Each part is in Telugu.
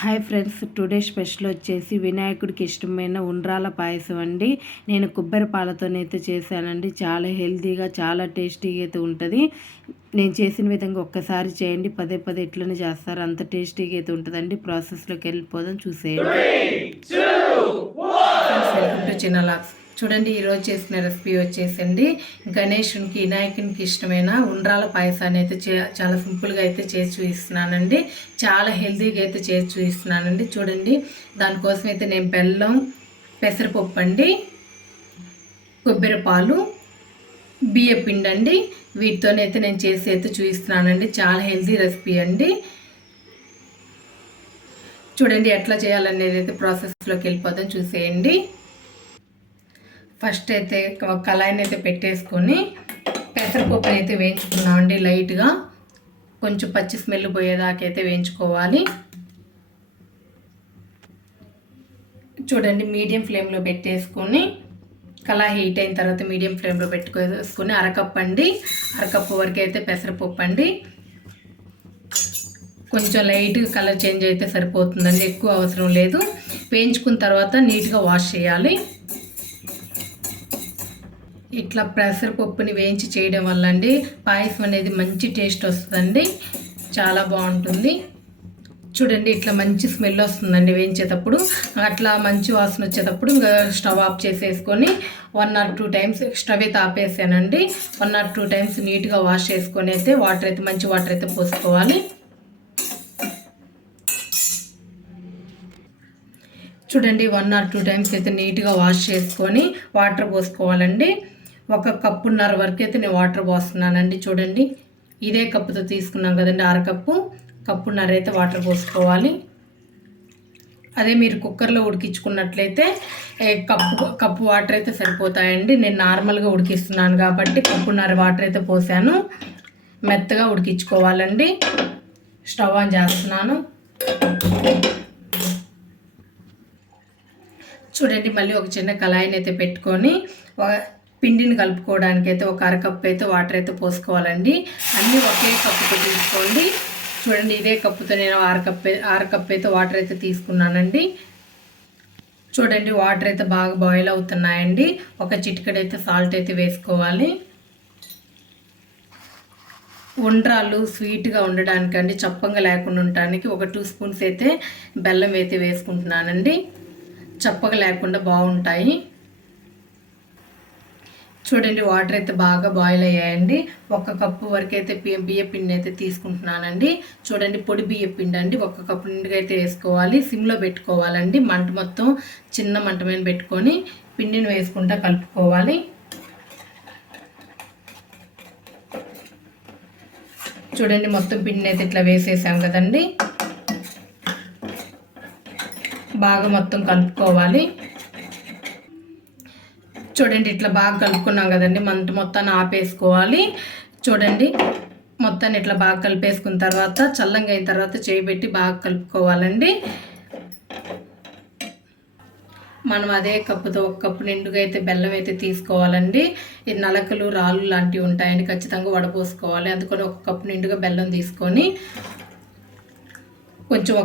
హాయ్ ఫ్రెండ్స్, టుడే స్పెషల్ వచ్చేసి వినాయకుడికి ఇష్టమైన ఉండ్రాల పాయసం అండి. నేను కొబ్బరి పాలతోనైతే చేశానండి. చాలా హెల్తీగా, చాలా టేస్టీగా అయితే ఉంటుంది. నేను చేసిన విధంగా ఒక్కసారి చేయండి, పదే పదే ఇట్లనే చేస్తారు, అంత టేస్టీగా అయితే ఉంటుందండి. ప్రాసెస్లోకి వెళ్ళిపోదాం, చూసేయండి. వెల్కమ్ టు చిన్నలాక్స్. చూడండి, ఈరోజు చేసిన రెసిపీ వచ్చేసండి గణేషునికి వినాయకునికి ఇష్టమైన ఉండ్రాల పాయసాన్ని అయితే చాలా సింపుల్గా అయితే చేసి చూపిస్తున్నానండి. చాలా హెల్తీగా అయితే చేసి చూపిస్తున్నానండి. చూడండి, దానికోసం అయితే నేను బెల్లం, పెసరపప్పు అండి, కొబ్బరి పాలు, బియ్య పిండి అండి, వీటితోనైతే నేను చేసి అయితే చూపిస్తున్నానండి. చాలా హెల్తీ రెసిపీ అండి. చూడండి ఎట్లా చేయాలనేది అయితే ప్రాసెస్లోకి వెళ్ళిపోతాం, చూసేయండి. ఫస్ట్ అయితే ఒక కళాయిని అయితే పెట్టేసుకొని పెసరపప్పుని అయితే వేయించుకున్నామండి. లైట్గా కొంచెం పచ్చి స్మెల్ పోయేదాకా అయితే వేయించుకోవాలి. చూడండి, మీడియం ఫ్లేమ్లో పెట్టేసుకొని కళాయి హీట్ అయిన తర్వాత మీడియం ఫ్లేమ్లో పెట్టుకొని అరకప్పు వరకు అయితే పెసరపప్పు అండి. కొంచెం లైట్గా కలర్ చేంజ్ అయితే సరిపోతుందండి, ఎక్కువ అవసరం లేదు. వేయించుకున్న తర్వాత నీట్గా వాష్ చేయాలి. ఇట్లా పెసరపప్పుని వేయించి చేయడం వల్ల అండి పాయసం అనేది మంచి టేస్ట్ వస్తుందండి, చాలా బాగుంటుంది. చూడండి, ఇట్లా మంచి స్మెల్ వస్తుందండి వేయించేటప్పుడు. అట్లా మంచి వాసన వచ్చేటప్పుడు ఇంకా స్టవ్ ఆఫ్ చేసేసుకొని 1 or 2 టైమ్స్ స్టవ్ అయితే ఆపేసానండి. 1 or 2 టైమ్స్ నీట్గా వాష్ చేసుకొని అయితే మంచి వాటర్ అయితే పోసుకోవాలి. చూడండి, 1 or 2 టైమ్స్ అయితే నీట్గా వాష్ చేసుకొని వాటర్ పోసుకోవాలండి. 1.5 కప్పు వరకు అయితే నేను వాటర్ పోస్తున్నానండి. చూడండి, ఇదే కప్పుతో తీసుకున్నాం కదండి, కప్పున్నర అయితే వాటర్ పోసుకోవాలి. అదే మీరు కుక్కర్లో ఉడికించుకున్నట్లయితే కప్పు వాటర్ అయితే సరిపోతాయండి. నేను నార్మల్గా ఉడికిస్తున్నాను కాబట్టి కప్పున్నర వాటర్ అయితే పోసాను. మెత్తగా ఉడికించుకోవాలండి. స్టవ్ ఆన్ చేస్తున్నాను. చూడండి, మళ్ళీ ఒక చిన్న కళాయిని అయితే పెట్టుకొని పిండిని కలుపుకోవడానికి అయితే 1/2 కప్పు అయితే వాటర్ అయితే పోసుకోవాలండి. అన్నీ ఒకే కప్పుతో తీసుకోండి. చూడండి, ఇదే కప్పుతో నేను 6 కప్పు అయితే వాటర్ అయితే తీసుకున్నానండి. చూడండి, వాటర్ అయితే బాగా బాయిల్ అవుతున్నాయండి. ఒక చిటికెడైతే సాల్ట్ అయితే వేసుకోవాలి. ఉండ్రాలు స్వీట్గా ఉండడానికండి, చప్పంగా లేకుండా ఉండడానికి ఒక 2 స్పూన్స్ అయితే బెల్లం అయితే వేసుకుంటున్నానండి. చప్పగా లేకుండా బాగుంటాయి. చూడండి, వాటర్ అయితే బాగా బాయిల్ అయ్యాయండి. 1 కప్పు వరకు అయితే బియ్య పిండి అయితే తీసుకుంటున్నానండి. చూడండి, పొడి బియ్య పిండి అండి. 1 కప్పు నిండుగా అయితే వేసుకోవాలి. సిమ్లో పెట్టుకోవాలండి. మంట మొత్తం చిన్న మంట మీద పెట్టుకొని పిండిని వేసుకుంటా కలుపుకోవాలి. చూడండి, మొత్తం పిండిని అయితే ఇట్లా వేసేసాం కదండి. బాగా మొత్తం కలుపుకోవాలి. చూడండి, ఇట్లా బాగా కలుపుకున్నాం కదండి. మంట మొత్తాన్ని ఆపేసుకోవాలి. చూడండి, మొత్తాన్ని ఇట్లా బాగా కలిపేసుకున్న తర్వాత చల్లంగా అయిన తర్వాత చేయి పెట్టి బాగా కలుపుకోవాలండి. మనం అదే కప్పుతో 1 కప్పు నిండుగా అయితే బెల్లం అయితే తీసుకోవాలండి. ఈ నలకలు రాళ్ళు లాంటివి ఉంటాయని ఖచ్చితంగా వడపోసుకోవాలి. అందుకని 1 కప్పు నిండుగా బెల్లం తీసుకొని కొంచెం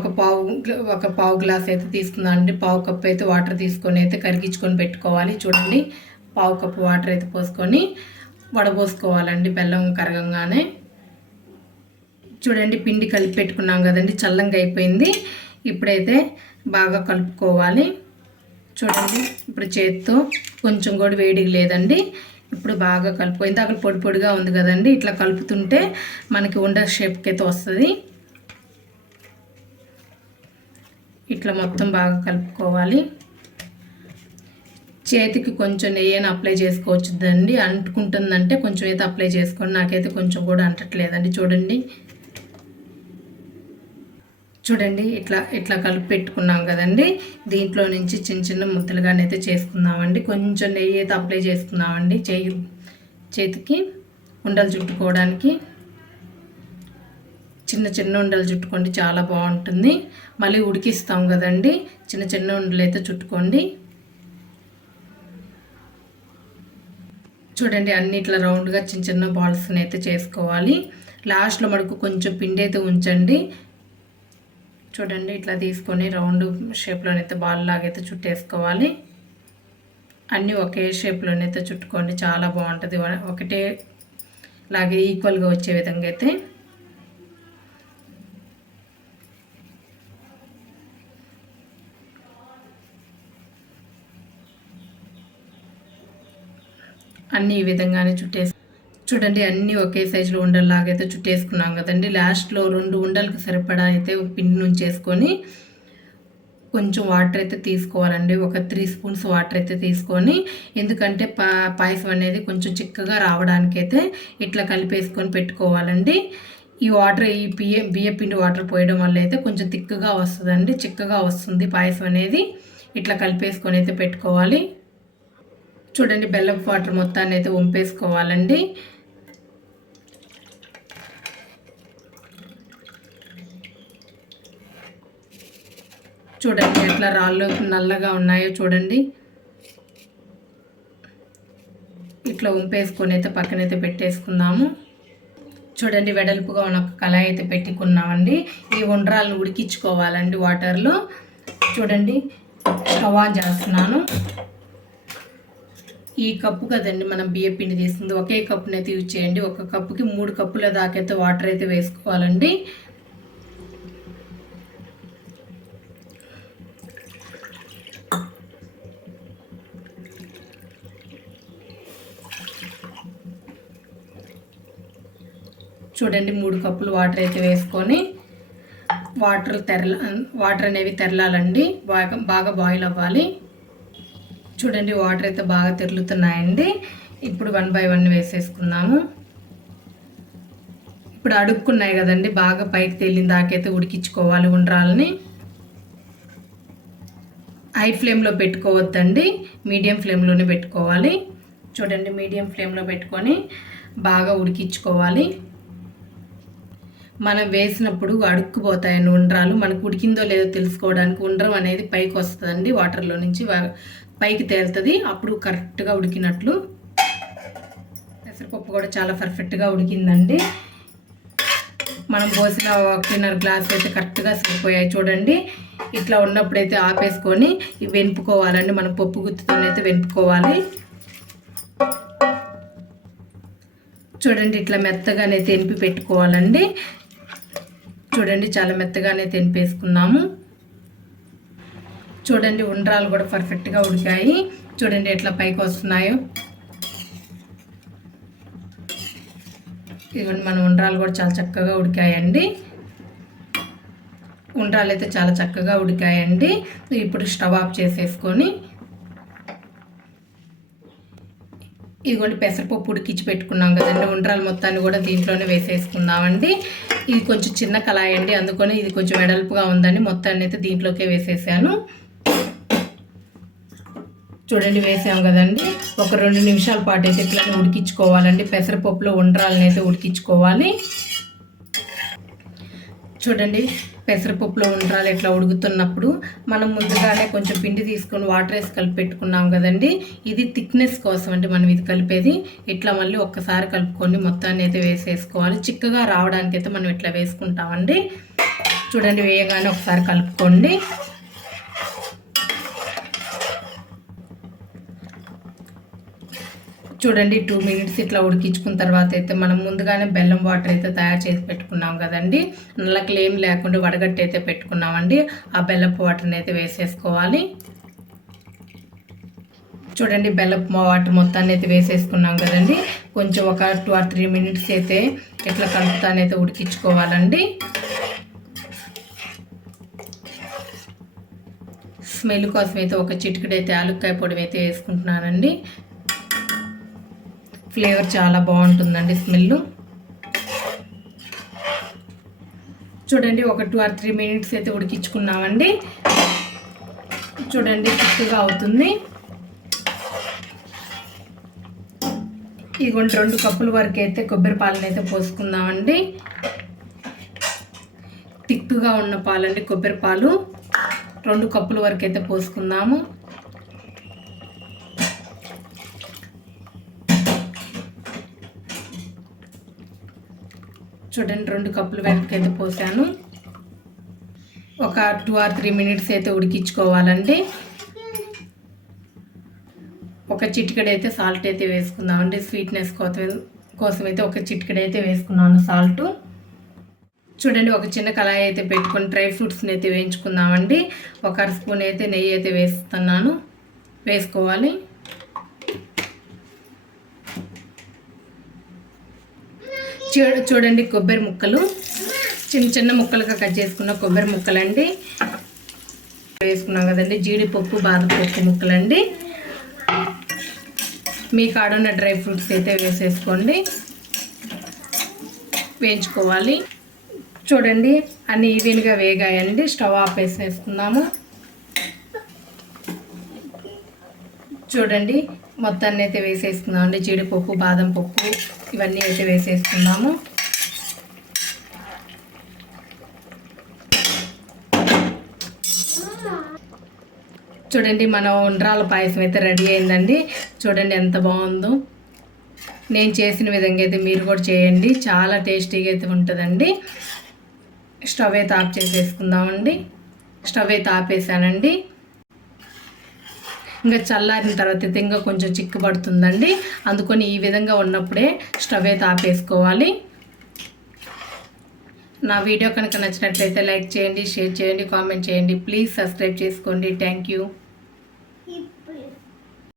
ఒక పావు గ్లాస్ అయితే తీసుకుందామండి. పావు కప్పు అయితే వాటర్ తీసుకొని అయితే కరిగించుకొని పెట్టుకోవాలి. చూడండి, పావు కప్పు వాటర్ అయితే పోసుకొని వడపోసుకోవాలండి బెల్లం కరగంగానే. చూడండి, పిండి కలిపి పెట్టుకున్నాం కదండి, చల్లంగా అయిపోయింది. ఇప్పుడైతే బాగా కలుపుకోవాలి. చూడండి, ఇప్పుడు చేత్తో కొంచెం కూడా వేడిగా లేదండి. ఇప్పుడు బాగా కలుపుకోయింది. అక్కడ పొడి పొడిగా ఉంది కదండి, ఇట్లా కలుపుతుంటే మనకి ఉండ షేప్కి అయితే వస్తుంది. ఇట్లా మొత్తం బాగా కలుపుకోవాలి. చేతికి కొంచెం నెయ్యిని అప్లై చేసుకోవచ్చు అండి. అంటుకుంటుందంటే కొంచెం అయితే అప్లై చేసుకోండి. నాకైతే కొంచెం కూడా అంటట్లేదండి. చూడండి, ఇట్లా కలిపి పెట్టుకున్నాం కదండి. దీంట్లో నుంచి చిన్న చిన్న ముద్దలుగానైతే చేసుకుందామండి. కొంచెం నెయ్యి అయితే అప్లై చేసుకుందామండి చేతికి ఉండలు చుట్టుకోవడానికి. చిన్న చిన్న ఉండలు చుట్టుకోండి, చాలా బాగుంటుంది. మళ్ళీ ఉడికిస్తాం కదండి, చిన్న చిన్న ఉండలు అయితే చుట్టుకోండి. చూడండి, అన్ని ఇట్లా రౌండ్గా చిన్న చిన్న బాల్స్ని అయితే చేసుకోవాలి. లాస్ట్లో మనకు కొంచెం పిండి అయితే ఉంచండి. చూడండి ఇట్లా తీసుకొని రౌండ్ షేప్లోనైతే బాల్ లాగైతే చుట్టేసుకోవాలి. అన్నీ ఒకే షేప్లోనైతే చుట్టుకోండి, చాలా బాగుంటుంది. ఒకటే లాగే ఈక్వల్గా వచ్చే విధంగా అయితే అన్నీ ఈ విధంగానే చూడండి అన్నీ ఒకే సైజులో ఉండల్లాగైతే చుట్టేసుకున్నాం కదండి. లాస్ట్లో 2 ఉండలకు సరిపడా అయితే పిండి నుంచేసుకొని కొంచెం వాటర్ అయితే తీసుకోవాలండి. ఒక 3 స్పూన్స్ వాటర్ అయితే తీసుకొని, ఎందుకంటే పాయసం అనేది కొంచెం చిక్కగా రావడానికైతే ఇట్లా కలిపేసుకొని పెట్టుకోవాలండి. ఈ వాటర్ ఈ బియ్య పిండి వాటర్ పోయడం వల్ల అయితే కొంచెం తిక్కగా వస్తుందండి, చిక్కగా వస్తుంది పాయసం అనేది. ఇట్లా కలిపేసుకొని అయితే పెట్టుకోవాలి. చూడండి బెల్లం వాటర్ మొత్తాన్ని అయితే వంపేసుకోవాలండి. చూడండి ఎట్లా రాళ్ళు నల్లగా ఉన్నాయో చూడండి. ఇట్లా వంపేసుకొని అయితే పక్కనైతే పెట్టేసుకుందాము. చూడండి వెడల్పుగా ఉన్న ఒక కళాయి అయితే పెట్టుకున్నామండి. ఈ ఉండ్రాలను ఉడికించుకోవాలండి వాటర్లో. చూడండి స్టవ్ ఆన్ చేస్తున్నాను. ఈ కప్పు కదండి మనం బియ్య పిండి తీస్తుంది, ఒకే కప్పునైతే యూజ్ చేయండి. ఒక కప్పుకి 3 కప్పుల దాకైతే వాటర్ అయితే వేసుకోవాలండి. చూడండి 3 కప్పులు వాటర్ అయితే వేసుకొని వాటర్ అనేవి తెరలాలండి, బాగా బాయిల్ అవ్వాలి. చూడండి వాటర్ అయితే బాగా తెరులుతున్నాయండి. ఇప్పుడు 1 బై 1 వేసేసుకున్నాము. ఇప్పుడు అడుక్కున్నాయి కదండి, బాగా పైకి తేలిన దాకైతే ఉడికించుకోవాలి ఉండ్రాలని. హై ఫ్లేమ్లో పెట్టుకోవద్దండి, మీడియం ఫ్లేమ్లోనే పెట్టుకోవాలి. చూడండి మీడియం ఫ్లేమ్లో పెట్టుకొని బాగా ఉడికించుకోవాలి. మనం వేసినప్పుడు అడుక్కుపోతాయండి ఉండ్రాలు. మనకు ఉడికిందో లేదో తెలుసుకోవడానికి ఉండ్రం అనేది పైకి వస్తుందండి, వాటర్లో నుంచి పైకి తేలుతుంది. అప్పుడు కరెక్ట్గా ఉడికినట్లు. పెసరపప్పు కూడా చాలా పర్ఫెక్ట్గా ఉడికిందండి. మనం పోసిన 1.5 గ్లాస్ అయితే కరెక్ట్గా సరిపోయాయి. చూడండి ఇట్లా ఉన్నప్పుడైతే ఆపేసుకొని వెనుపుకోవాలండి. మనం పప్పు గుత్తితోనైతే వెనుపుకోవాలి. చూడండి ఇట్లా మెత్తగానే తెనిపి పెట్టుకోవాలండి. చూడండి చాలా మెత్తగానే తెనిపేసుకున్నాము. చూడండి ఉండ్రాలు కూడా పర్ఫెక్ట్గా ఉడికాయి. చూడండి ఎట్లా పైకి వస్తున్నాయో. ఇదిగోండి మన ఉండ్రాలు కూడా చాలా చక్కగా ఉడికాయండి. ఉండ్రాలు అయితే చాలా చక్కగా ఉడికాయండి. ఇప్పుడు స్టవ్ ఆఫ్ చేసేసుకొని ఇదిగోండి పెసరపప్పు ఉడికించి పెట్టుకున్నాం కదండి, ఉండ్రాలు మొత్తాన్ని కూడా దీంట్లోనే వేసేసుకుందామండి. ఇది కొంచెం చిన్న కళాయి అండి, అందుకని ఇది కొంచెం వెడల్పుగా ఉందని మొత్తాన్ని అయితే దీంట్లోకే వేసేసాను. చూడండి వేసాం కదండి. ఒక 2 నిమిషాల పాటు అయితే ఇట్లా ఉడికించుకోవాలండి. పెసరపప్పులో ఉండ్రాలను అయితే ఉడికించుకోవాలి. చూడండి పెసరపప్పులో ఉండ్రాలు ఇట్లా ఉడుకుతున్నప్పుడు మనం ముందుగానే కొంచెం పిండి తీసుకొని వాటర్ వేసి కలిపి పెట్టుకున్నాం కదండి. ఇది థిక్నెస్ కోసం అంటే మనం ఇది కలిపేది. ఇట్లా మళ్ళీ ఒక్కసారి కలుపుకొని మొత్తాన్ని అయితే వేసేసుకోవాలి. చిక్కగా రావడానికి అయితే మనం ఇట్లా వేసుకుంటామండి. చూడండి వేయగానే ఒకసారి కలుపుకోండి. చూడండి 2 మినిట్స్ ఇట్లా ఉడికించుకున్న తర్వాత అయితే మనం ముందుగానే బెల్లం వాటర్ అయితే తయారు చేసి పెట్టుకున్నాం కదండి. నల్లకి ఏం లేకుండా వడగట్టి అయితే పెట్టుకున్నామండి. ఆ బెల్లపు వాటర్ని అయితే వేసేసుకోవాలి. చూడండి బెల్లపు వాటర్ మొత్తాన్ని అయితే వేసేసుకున్నాం కదండి. కొంచెం ఒక 2 or 3 మినిట్స్ అయితే ఇట్లా కలుపుతానైతే ఉడికించుకోవాలండి. స్మెల్ కోసం అయితే ఒక చిటికెడైతే యాలక్కాయ పొడి అయితే వేసుకుంటున్నానండి. ఫ్లేవర్ చాలా బాగుంటుందండి స్మెల్. చూడండి ఒక 2 or 3 మినిట్స్ అయితే ఉడికించుకున్నామండి. చూడండి తిక్కుగా అవుతుంది. ఇదిగోండి 2 కప్పుల వరకు అయితే కొబ్బరి పాలను అయితే పోసుకుందామండి. తిక్కుగా ఉన్న పాలండి, కొబ్బరి పాలు 2 కప్పుల వరకు అయితే పోసుకుందాము. చూడండి 2 కప్పుల వరకు అయితే పోసాను. ఒక 2 or 3 మినిట్స్ అయితే ఉడికించుకోవాలండి. ఒక చిటికెడైతే సాల్ట్ అయితే వేసుకుందామండి. స్వీట్నెస్ కోసం అయితే ఒక చిటికెడైతే వేసుకున్నాను సాల్ట్. చూడండి, ఒక చిన్న కళాయి అయితే పెట్టుకొని డ్రై ఫ్రూట్స్ని అయితే వేయించుకుందామండి. ఒక అర స్పూన్ అయితే నెయ్యి అయితే వేసుకోవాలి. చూడండి, కొబ్బరి ముక్కలు చిన్న చిన్న ముక్కలుగా కట్ చేసుకున్న కొబ్బరి ముక్కలండి వేసుకున్నాం కదండి. జీడిపప్పు, బాదం పప్పు ముక్కలండి. మీ కాడున్న డ్రై ఫ్రూట్స్ అయితే వేసేసుకోండి, వేయించుకోవాలి. చూడండి, అన్ని ఈవెన్గా వేగాయండి. స్టవ్ ఆఫ్ వేసేసుకుందాము. చూడండి, మొత్తాన్ని అయితే వేసేసుకుందామండి. జీడిపప్పు, బాదం పప్పు ఇవన్నీ అయితే వేసేసుకుందాము. చూడండి, మన ఉండ్రాల పాయసం అయితే రెడీ అయిందండి. చూడండి ఎంత బాగుందో. నేను చేసిన విధంగా అయితే మీరు కూడా చేయండి, చాలా టేస్టీగా అయితే ఉంటుందండి. స్టవ్ అయితే ఆఫ్ చేసేసుకుందామండి. స్టవ్ అయితే ఆపేసానండి. ఇంకా చల్లారిన తర్వాత అయితే ఇంకా కొంచెం చిక్కుపడుతుందండి. అందుకని ఈ విధంగా ఉన్నప్పుడే స్టవ్ అయితే ఆపేసుకోవాలి. నా వీడియో కనుక నచ్చినట్లయితే లైక్ చేయండి, షేర్ చేయండి, కామెంట్ చేయండి. ప్లీజ్ సబ్స్క్రైబ్ చేసుకోండి. Thank you.